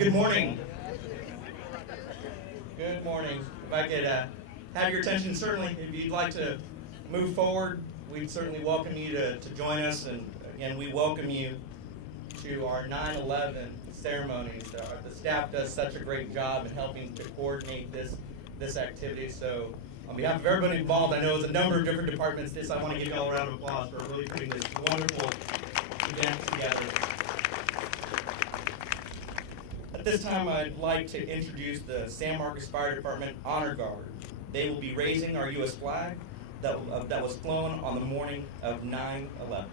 Good morning. Good morning. If I could have your attention, certainly, if you'd like to move forward, we'd certainly welcome you to join us. And again, we welcome you to our 9/11 ceremonies. The staff does such a great job in helping to coordinate this activity. So on behalf of everybody involved, I know it's a number of different departments. I want to give you all a round of applause for really putting this wonderful event together. At this time, I'd like to introduce the San Marcos Fire Department Honor Guard. They will be raising our U.S. flag that was flown on the morning of 9/11.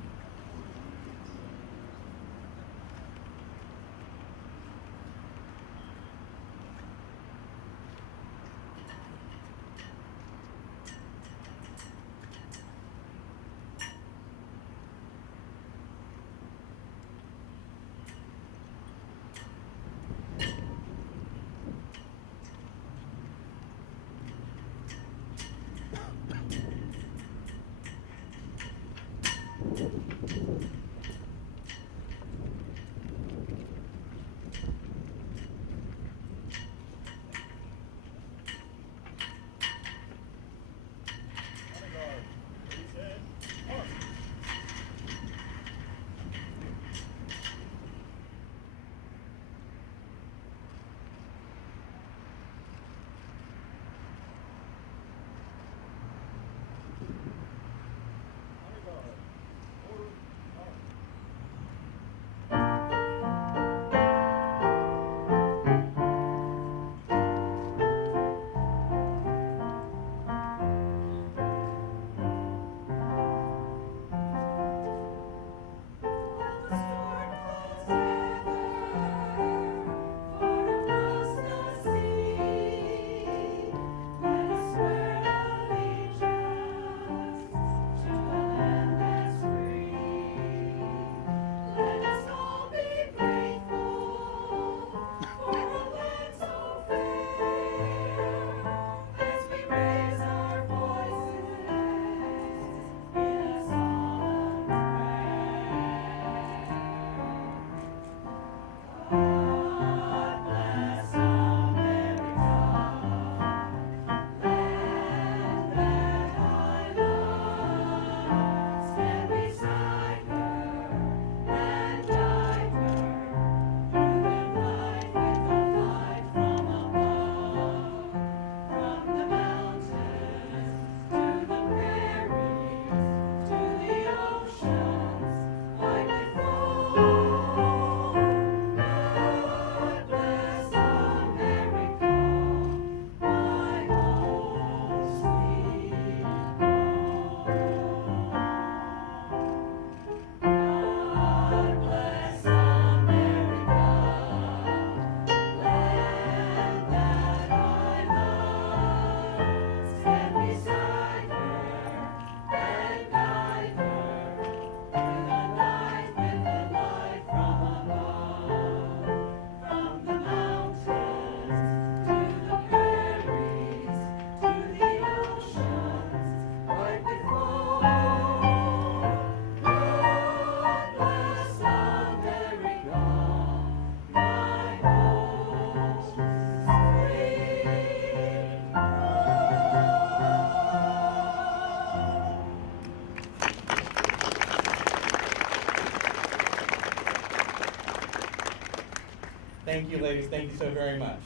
Thank you, ladies. Thank you so very much.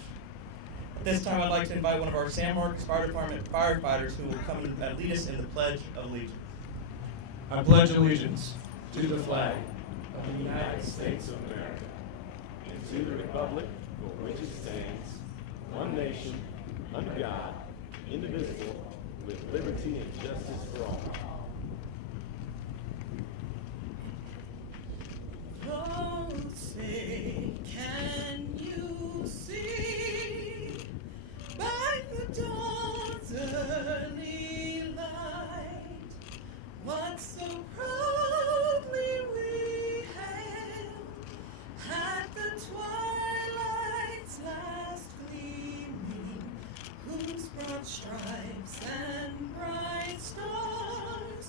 At this time, I'd like to invite one of our San Marcos Fire Department firefighters who will come and lead us in the Pledge of Allegiance. I pledge allegiance to the flag of the United States of America and to the republic for which it stands, one nation, under God, indivisible, with liberty and justice for all. Oh, say, can you see by the dawn's early light what so proudly we hailed at the twilight's last gleaming, whose broad stripes and bright stars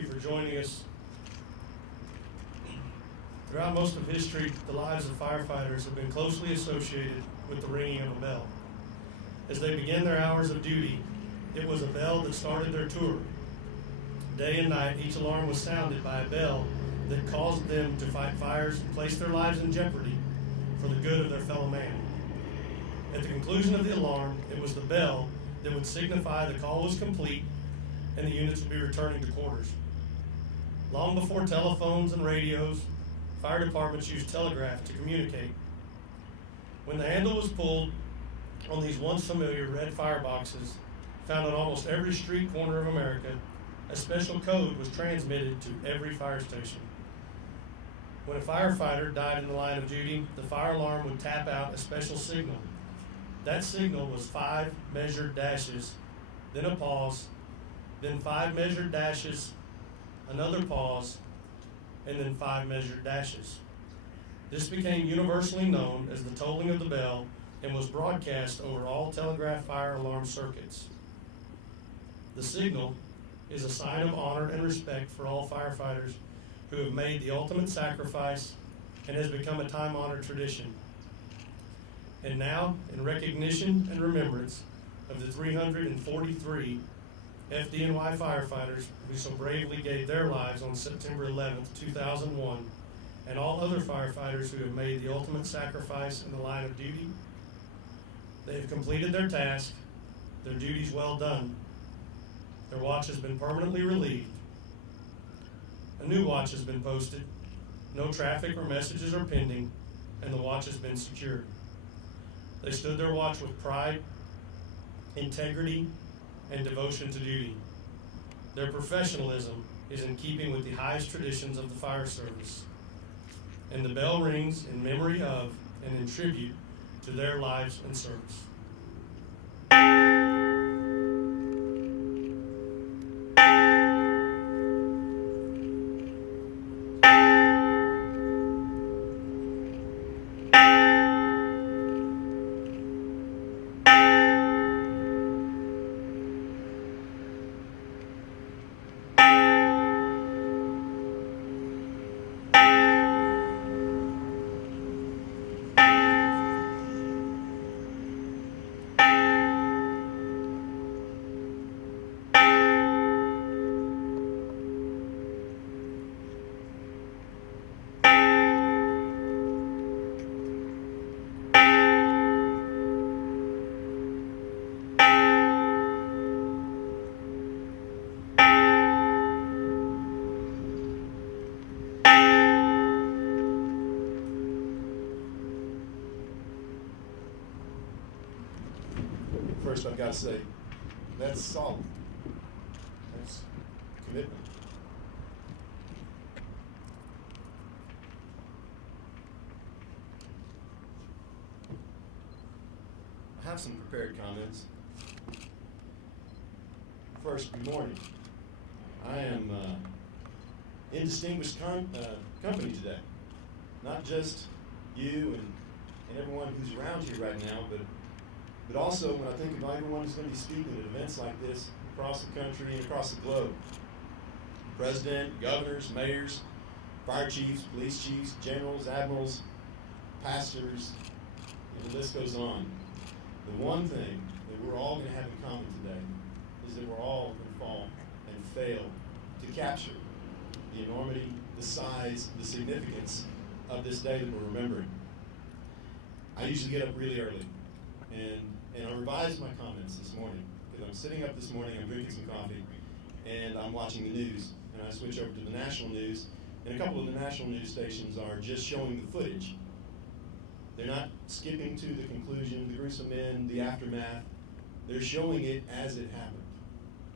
you for joining us. Throughout most of history, the lives of firefighters have been closely associated with the ringing of a bell. As they began their hours of duty, it was a bell that started their tour. Day and night, each alarm was sounded by a bell that caused them to fight fires and place their lives in jeopardy for the good of their fellow man. At the conclusion of the alarm, it was the bell that would signify the call was complete and the units would be returning to quarters. Long before telephones and radios, fire departments used telegraph to communicate. When the handle was pulled on these once familiar red fireboxes, found on almost every street corner of America, a special code was transmitted to every fire station. When a firefighter died in the line of duty, the fire alarm would tap out a special signal. That signal was 5 measured dashes, then a pause, then 5 measured dashes, another pause, and then 5 measured dashes. This became universally known as the tolling of the bell and was broadcast over all telegraph fire alarm circuits. The signal is a sign of honor and respect for all firefighters who have made the ultimate sacrifice and has become a time-honored tradition. And now, in recognition and remembrance of the 343 FDNY firefighters who so bravely gave their lives on September 11th, 2001, and all other firefighters who have made the ultimate sacrifice in the line of duty, they have completed their task, their duties well done. Their watch has been permanently relieved. A new watch has been posted. No traffic or messages are pending, and the watch has been secured. They stood their watch with pride, integrity, and devotion to duty. Their professionalism is in keeping with the highest traditions of the fire service. And the bell rings in memory of and in tribute to their lives and service. First, I've got to say, that's solid. That's commitment. I have some prepared comments. First, good morning. I am in distinguished company today. Not just you and everyone who's around here right now, but also when I think of everyone who's going to be speaking at events like this across the country and across the globe. President, governors, mayors, fire chiefs, police chiefs, generals, admirals, pastors, and the list goes on. The one thing that we're all going to have in common today is that we're all going to fall and fail to capture the enormity, the size, the significance of this day that we're remembering. I usually get up really early, and I revised my comments this morning, because I'm sitting up this morning, I'm drinking some coffee, and I'm watching the news, and I switch over to the national news, and a couple of the national news stations are just showing the footage. They're not skipping to the conclusion, the gruesome end, the aftermath. They're showing it as it happened.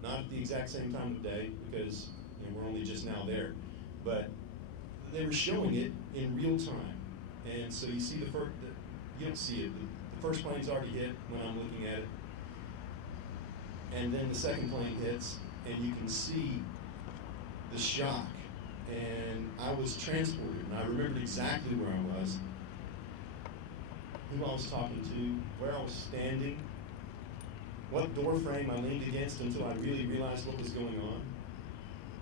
Not at the exact same time of day, because we're only just now there, but they were showing it in real time. And so you see you don't see it. The first plane's already hit when I'm looking at it. And then the second plane hits, and you can see the shock. And I was transported, and I remembered exactly where I was, who I was talking to, where I was standing, what door frame I leaned against until I really realized what was going on.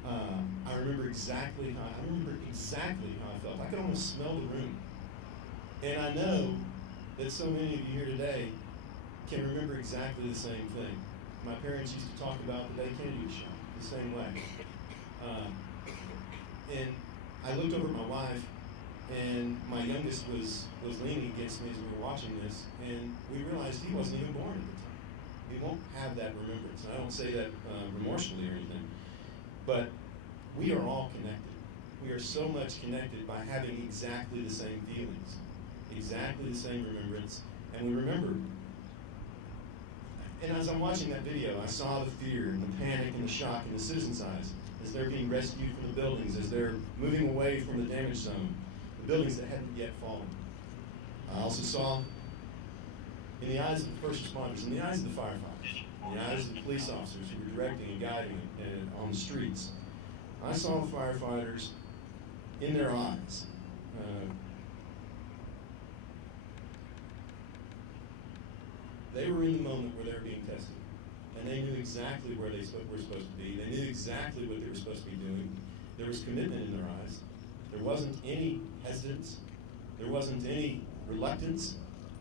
I remember exactly how I felt. I could almost smell the room. And I know that so many of you here today can remember exactly the same thing. My parents used to talk about the day Kennedy was shot, the same way. And I looked over at my wife, and my youngest was leaning against me as we were watching this, and we realized he wasn't even born at the time. We won't have that remembrance. And I don't say that remorsefully or anything, but we are all connected. We are so much connected by having exactly the same feelings, exactly the same remembrance, and we remember. And as I'm watching that video, I saw the fear and the panic and the shock in the citizens' eyes as they're being rescued from the buildings, as they're moving away from the damage zone, the buildings that hadn't yet fallen. I also saw in the eyes of the first responders, in the eyes of the firefighters, in the eyes of the police officers who were directing and guiding on the streets, I saw the firefighters in their eyes. They were in the moment where they were being tested, and they knew exactly where they were supposed to be. They knew exactly what they were supposed to be doing. There was commitment in their eyes. There wasn't any hesitance. There wasn't any reluctance.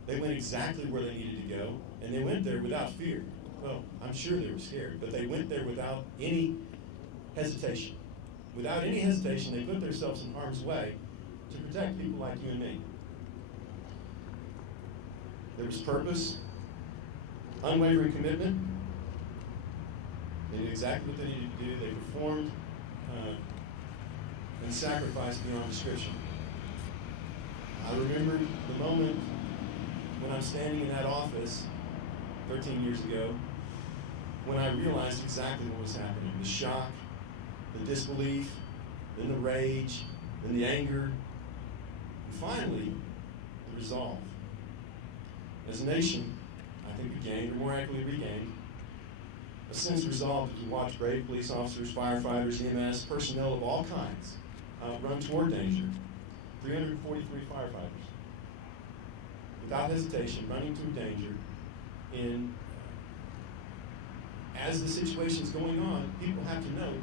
They went exactly where they needed to go, and they went there without fear. Well, I'm sure they were scared, but they went there without any hesitation. Without any hesitation, they put themselves in harm's way to protect people like you and me. There was purpose, unwavering commitment. They knew exactly what they needed to do. They performed and sacrificed beyond description. I remember the moment when I'm standing in that office 13 years ago, when I realized exactly what was happening. The shock, the disbelief, then the rage, then the anger, and finally, the resolve. As a nation, I think we gained, or more accurately regained, a sense of resolve as we watch brave police officers, firefighters, EMS, personnel of all kinds run toward danger. 343 firefighters, without hesitation, running to danger. And as the situation's going on, people have to know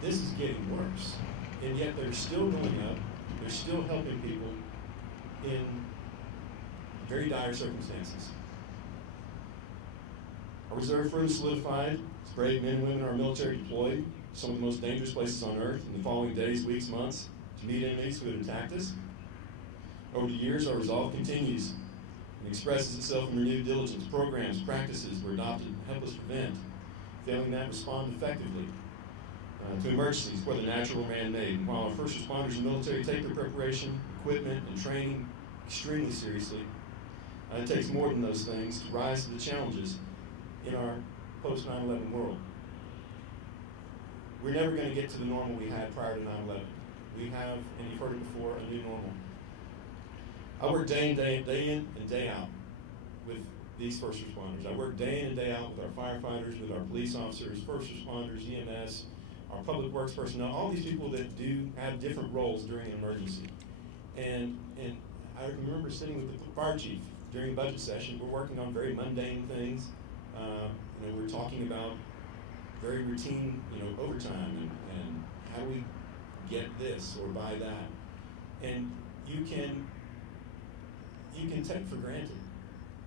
this is getting worse. And yet they're still going up. They're still helping people in very dire circumstances. Our reserve further solidified. As brave men and women in our military deployed to some of the most dangerous places on earth in the following days, weeks, months to meet enemies who had attacked us. Over the years, our resolve continues and expresses itself in renewed diligence. Programs, practices were adopted to help us prevent, failing that, respond effectively to emergencies, whether natural or man-made. And while our first responders and military take their preparation, equipment, and training extremely seriously, it takes more than those things to rise to the challenges in our post-9/11 world. We're never going to get to the normal we had prior to 9/11. We have, and you've heard it before, a new normal. I work day in and day out with these first responders. I work day in and day out with our firefighters, with our police officers, first responders, EMS, our public works personnel, all these people that do have different roles during an emergency. And I remember sitting with the fire chief during budget session. We're working on very mundane things. We're talking about very routine, overtime and how we get this or buy that. And you can take for granted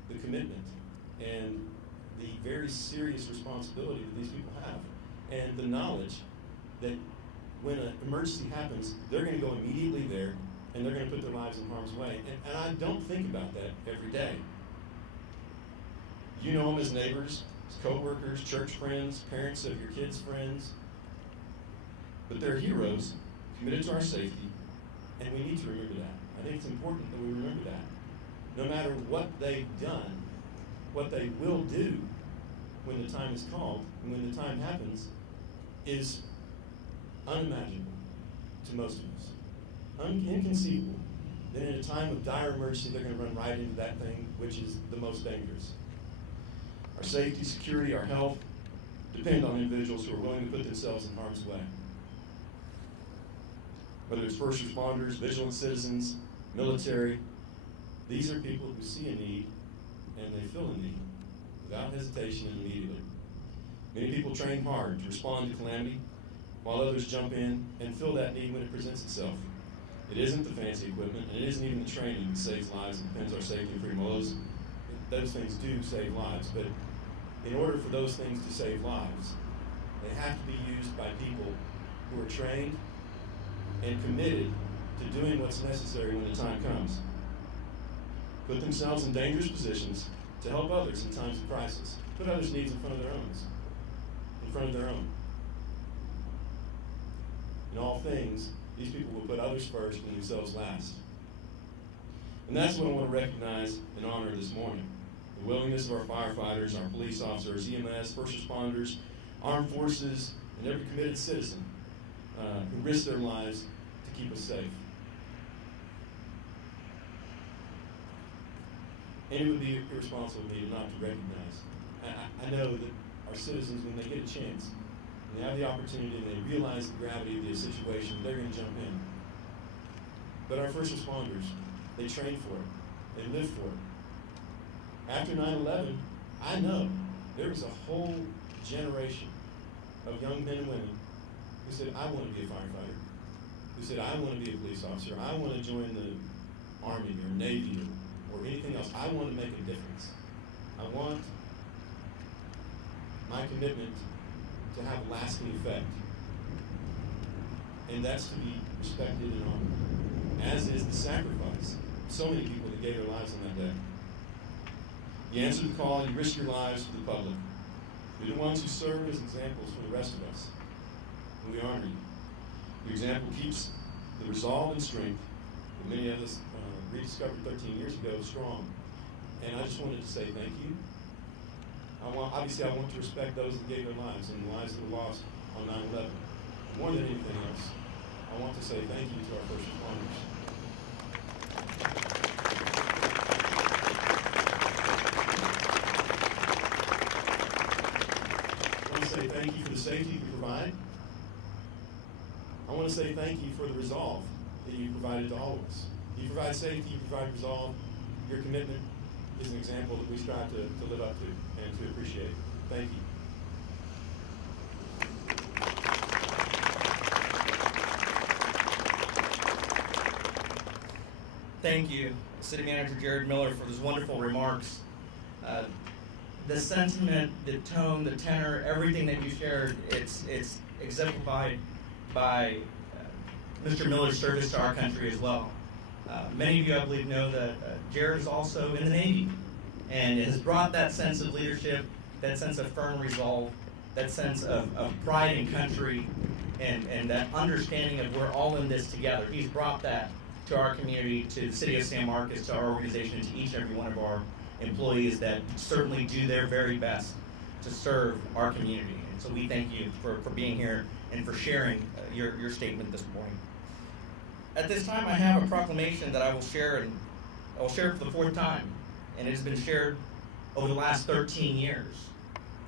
the commitment and the very serious responsibility that these people have, and the knowledge that when an emergency happens, they're going to go immediately there and they're going to put their lives in harm's way. And I don't think about that every day. You know them as neighbors, as co-workers, church friends, parents of your kids' friends, but they're heroes committed to our safety, and we need to remember that. I think it's important that we remember that. No matter what they've done, what they will do when the time is called, and when the time happens, is unimaginable to most of us. Inconceivable that in a time of dire emergency, they're going to run right into that thing which is the most dangerous. Our safety, security, our health depend on individuals who are willing to put themselves in harm's way. Whether it's first responders, vigilant citizens, military, these are people who see a need and they fill a need without hesitation and immediately. Many people train hard to respond to calamity, while others jump in and fill that need when it presents itself. It isn't the fancy equipment, and it isn't even the training that saves lives and defends our safety and freedom. Well, those things do save lives, but in order for those things to save lives, they have to be used by people who are trained and committed to doing what's necessary when the time comes. Put themselves in dangerous positions to help others in times of crisis. Put others' needs in front of their own. In all things, these people will put others first and themselves last. And that's what I want to recognize and honor this morning. The willingness of our firefighters, our police officers, EMS, first responders, armed forces, and every committed citizen who risk their lives to keep us safe. And it would be irresponsible of me not to recognize. I know that our citizens, when they get a chance, and they have the opportunity and they realize the gravity of the situation, they're going to jump in. But our first responders, they train for it. They live for it. After 9/11, I know there was a whole generation of young men and women who said, I want to be a firefighter. Who said, I want to be a police officer. I want to join the Army or Navy or anything else. I want to make a difference. I want my commitment to have a lasting effect. And that's to be respected and honored, as is the sacrifice of so many people that gave their lives on that day. You answer the call, you risk your lives for the public. You're the ones who serve as examples for the rest of us, and we honor you. Your example keeps the resolve and strength that many of us rediscovered 13 years ago strong. And I just wanted to say thank you. Obviously, I want to respect those that gave their lives and the lives that were lost on 9/11. More than anything else, I want to say thank you to our first responders. I want to say thank you for the safety you provide. I want to say thank you for the resolve that you provided to all of us. You provide safety, you provide resolve. Your commitment is an example that we strive to live up to and to appreciate. Thank you. Thank you, City Manager Jared Miller, for those wonderful remarks. The sentiment, the tone, the tenor, everything that you shared, it's exemplified by Mr. Miller's service to our country as well. Many of you, I believe, know that Jared is also in the Navy and has brought that sense of leadership, that sense of firm resolve, that sense of pride in country, and that understanding of we're all in this together. He's brought that to our community, to the city of San Marcos, to our organization, to each and every one of our employees that certainly do their very best to serve our community. And so we thank you for being here and for sharing your statement this morning. At this time, I have a proclamation that I will share, and I will share it for the fourth time. And it has been shared over the last 13 years.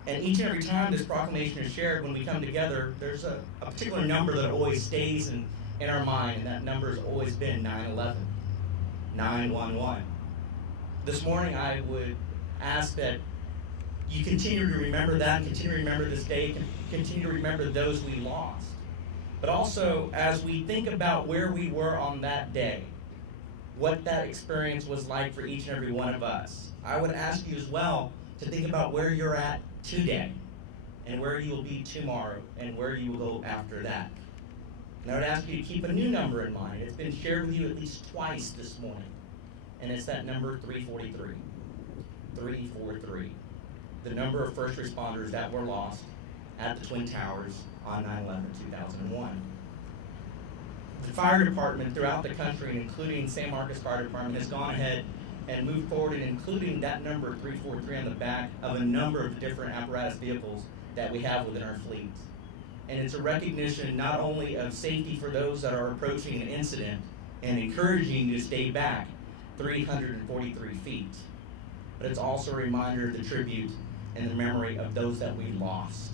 And each and every time this proclamation is shared, when we come together, there's a particular number that always stays in our mind, and that number has always been 9/11, 9/11. This morning, I would ask that you continue to remember that, continue to remember this day, continue to remember those we lost. But also, as we think about where we were on that day, what that experience was like for each and every one of us, I would ask you as well to think about where you're at today, and where you will be tomorrow, and where you will go after that. And I would ask you to keep a new number in mind. It's been shared with you at least twice this morning, and it's that number 343. 343. The number of first responders that were lost at the Twin Towers on 9/11/2001. The fire department throughout the country, including San Marcos Fire Department, has gone ahead and moved forward in including that number 343 on the back of a number of different apparatus vehicles that we have within our fleet. And it's a recognition not only of safety for those that are approaching an incident and encouraging you to stay back 343 feet, but it's also a reminder of the tribute and the memory of those that we lost.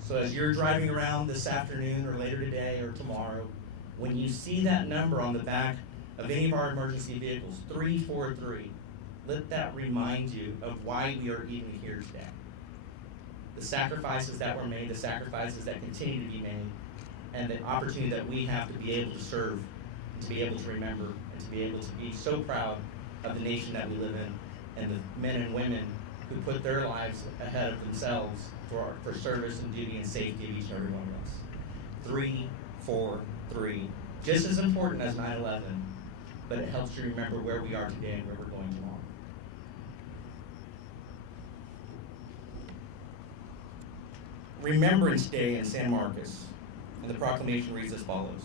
So as you're driving around this afternoon or later today or tomorrow, when you see that number on the back of any of our emergency vehicles, 343, let that remind you of why we are even here today. the sacrifices that were made, the sacrifices that continue to be made, and the opportunity that we have to be able to serve, and to be able to remember, and to be able to be so proud of the nation that we live in, and the men and women who put their lives ahead of themselves for service and duty and safety of each and every one of us. 3, 4, 3. Just as important as 9/11, but it helps you remember where we are today and where we're going tomorrow. Remembrance Day in San Marcos, and the proclamation reads as follows.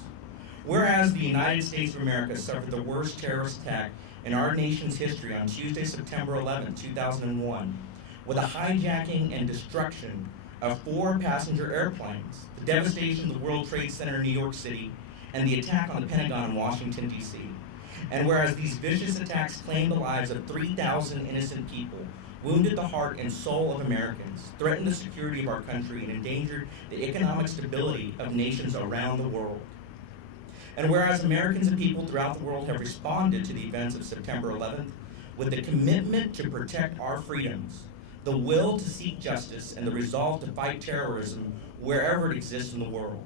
Whereas the United States of America suffered the worst terrorist attack in our nation's history on Tuesday, September 11, 2001, with a hijacking and destruction of 4 passenger airplanes, the devastation of the World Trade Center in New York City, and the attack on the Pentagon in Washington, D.C. And whereas these vicious attacks claimed the lives of 3,000 innocent people, wounded the heart and soul of Americans, threatened the security of our country, and endangered the economic stability of nations around the world. And whereas Americans and people throughout the world have responded to the events of September 11th with the commitment to protect our freedoms, the will to seek justice, and the resolve to fight terrorism wherever it exists in the world.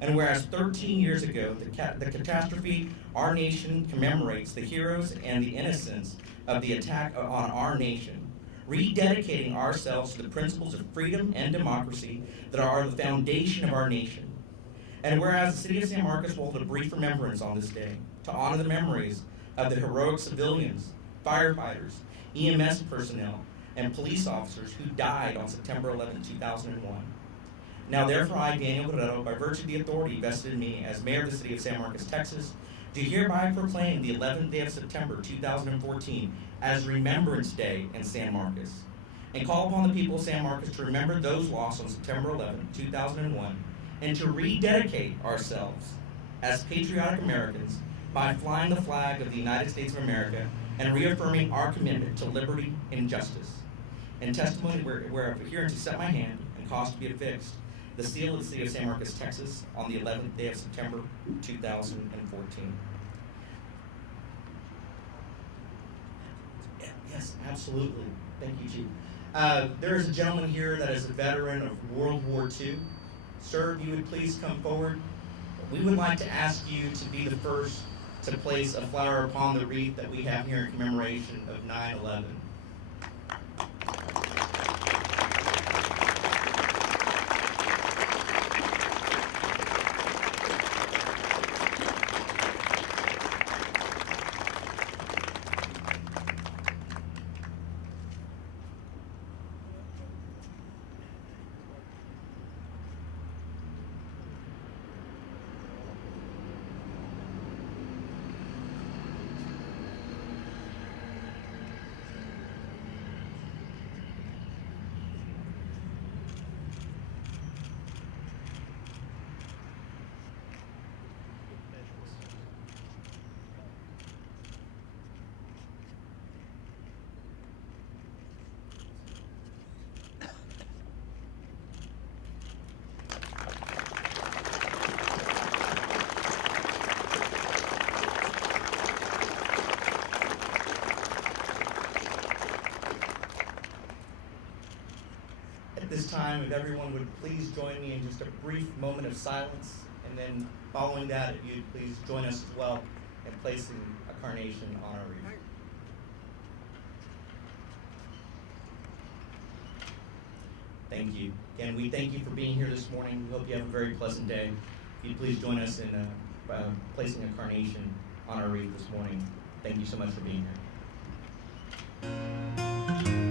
And whereas 13 years ago, the catastrophe our nation commemorates the heroes and the innocents of the attack on our nation, rededicating ourselves to the principles of freedom and democracy that are the foundation of our nation. And whereas the city of San Marcos will hold a brief remembrance on this day to honor the memories of the heroic civilians, firefighters, EMS personnel, and police officers who died on September 11, 2001. Now therefore I, Daniel Guerrero, by virtue of the authority vested in me as mayor of the city of San Marcos, Texas, do hereby proclaim the 11th day of September 2014 as Remembrance Day in San Marcos, and call upon the people of San Marcos to remember those lost on September 11, 2001, and to rededicate ourselves as patriotic Americans by flying the flag of the United States of America and reaffirming our commitment to liberty and justice. In testimony whereof here to set my hand and cause to be affixed, the seal of the city of San Marcos, Texas, on the 11th day of September 2014. Yes, absolutely. Thank you, Chief. There is a gentleman here that is a veteran of World War II. Sir, if you would please come forward. We would like to ask you to be the first to place a flower upon the wreath that we have here in commemoration of 9/11. At this time, if everyone would please join me in just a brief moment of silence, and then following that, if you'd please join us as well in placing a carnation on our wreath. Thank you. Again, we thank you for being here this morning. We hope you have a very pleasant day. If you'd please join us in placing a carnation on our wreath this morning. Thank you so much for being here.